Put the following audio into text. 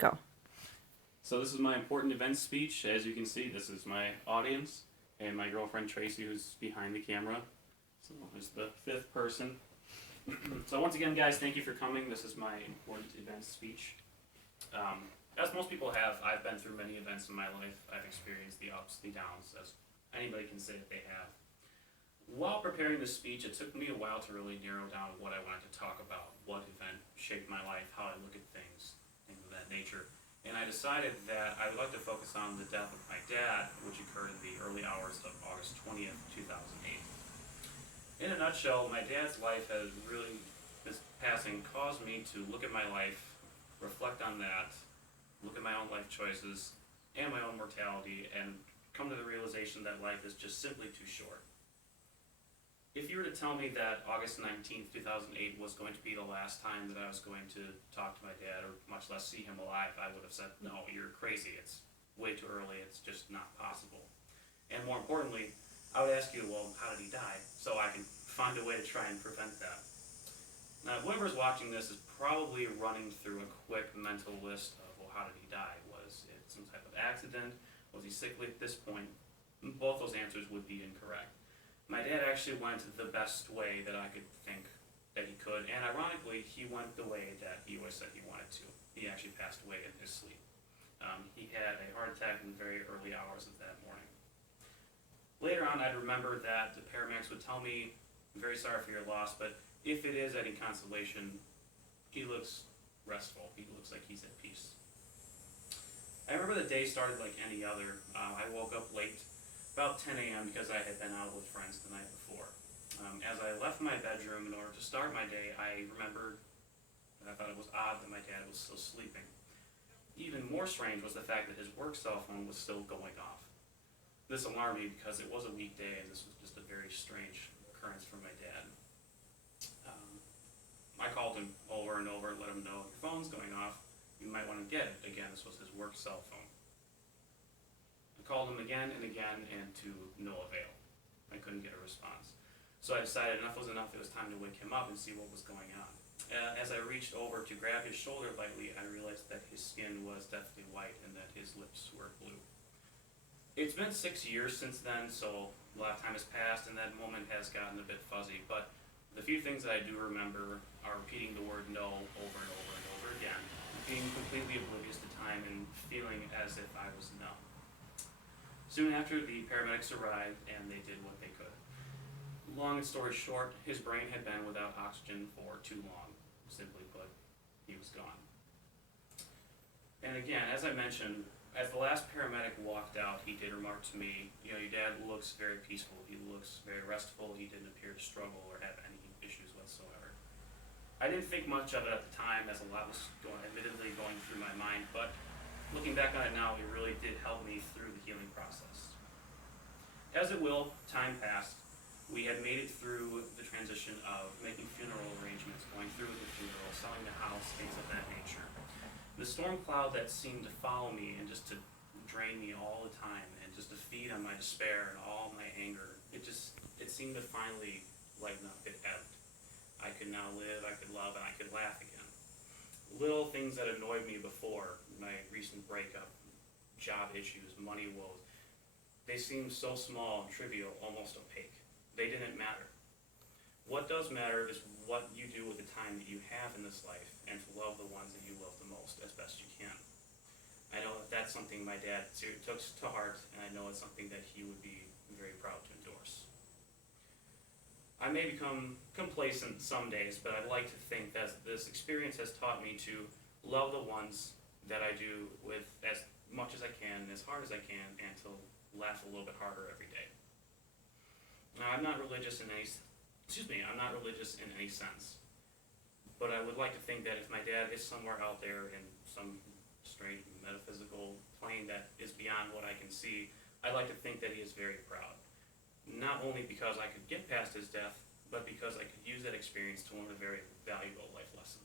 Go. So this is my important event speech. As you can see, this is my audience and my girlfriend Tracy, who's behind the camera. So there's the fifth person. So once again, guys, thank you for coming. This is my important event speech. As most people have, I've been through many events in my life. I've experienced the ups, the downs, as anybody can say that they have. While preparing this speech, it took me a while to really narrow down what I wanted to talk about, what event shaped my life, how I look at things of that nature. And I decided that I would like to focus on the death of my dad, which occurred in the early hours of August 20th, 2008. In a nutshell, my dad's life has really, this passing caused me to look at my life, reflect on that, look at my own life choices and my own mortality, and come to the realization that life is just simply too short. If you were to tell me that August 19th, 2008 was going to be the last time that I was going to talk to my dad, or much less see him alive, I would have said, no, you're crazy, it's way too early, it's just not possible. And more importantly, I would ask you, well, how did he die? So I can find a way to try and prevent that. Now, whoever's watching this is probably running through a quick mental list of, well, how did he die? Was it some type of accident? Was he sickly at this point? Both those answers would be incorrect. My dad actually went the best way that I could think that he could, and ironically, he went the way that he always said he wanted to. He actually passed away in his sleep. He had a heart attack in the very early hours of that morning. Later on, I'd remember that the paramedics would tell me, I'm very sorry for your loss, but if it is any consolation, he looks restful. He looks like he's at peace. I remember the day started like any other. I woke up late, about 10 a.m. because I had been out with friends the night before. As I left my bedroom in order to start my day, I remembered that I thought it was odd that my dad was still sleeping. Even more strange was the fact that his work cell phone was still going off. This alarmed me because it was a weekday and this was just a very strange occurrence for my dad. I called him over and over, let him know, your phone's going off, you might want to get it. Again, this was his work cell phone. I called him again and again, and to no avail. I couldn't get a response. So I decided enough was enough, it was time to wake him up and see what was going on. As I reached over to grab his shoulder lightly, I realized that his skin was deathly white and that his lips were blue. It's been 6 years since then, so a lot of time has passed and that moment has gotten a bit fuzzy, but the few things that I do remember are repeating the word no over and over and over again, being completely oblivious to time and feeling as if I was numb. Soon after, the paramedics arrived and they did what they could. Long story short, his brain had been without oxygen for too long. Simply put, he was gone. And again, as I mentioned, as the last paramedic walked out, he did remark to me, you know, your dad looks very peaceful, he looks very restful, he didn't appear to struggle or have any issues whatsoever. I didn't think much of it at the time, as a lot was admittedly going through my mind, but looking back on it now, it really did help me through the healing process. As it will, time passed. We had made it through the transition of making funeral arrangements, going through with the funeral, selling the house, things of that nature. The storm cloud that seemed to follow me and just to drain me all the time and just to feed on my despair and all my anger, it seemed to finally lighten up. It ebbed. I could now live, I could love, and I could laugh again. Little things that annoyed me before, my recent breakup, job issues, money woes, they seemed so small and trivial, almost opaque. They didn't matter. What does matter is what you do with the time that you have in this life and to love the ones that you love the most as best you can. I know that that's something my dad took to heart, and I know it's something that he would be very proud to endorse. I may become complacent some days, but I'd like to think that this experience has taught me to love the ones that I do with as much as I can, as hard as I can, and to laugh a little bit harder every day. Now, I'm not religious in any sense, but I would like to think that if my dad is somewhere out there in some strange metaphysical plane that is beyond what I can see, I'd like to think that he is very proud. Not only because I could get past his death, but because I could use that experience to learn a very valuable life lesson.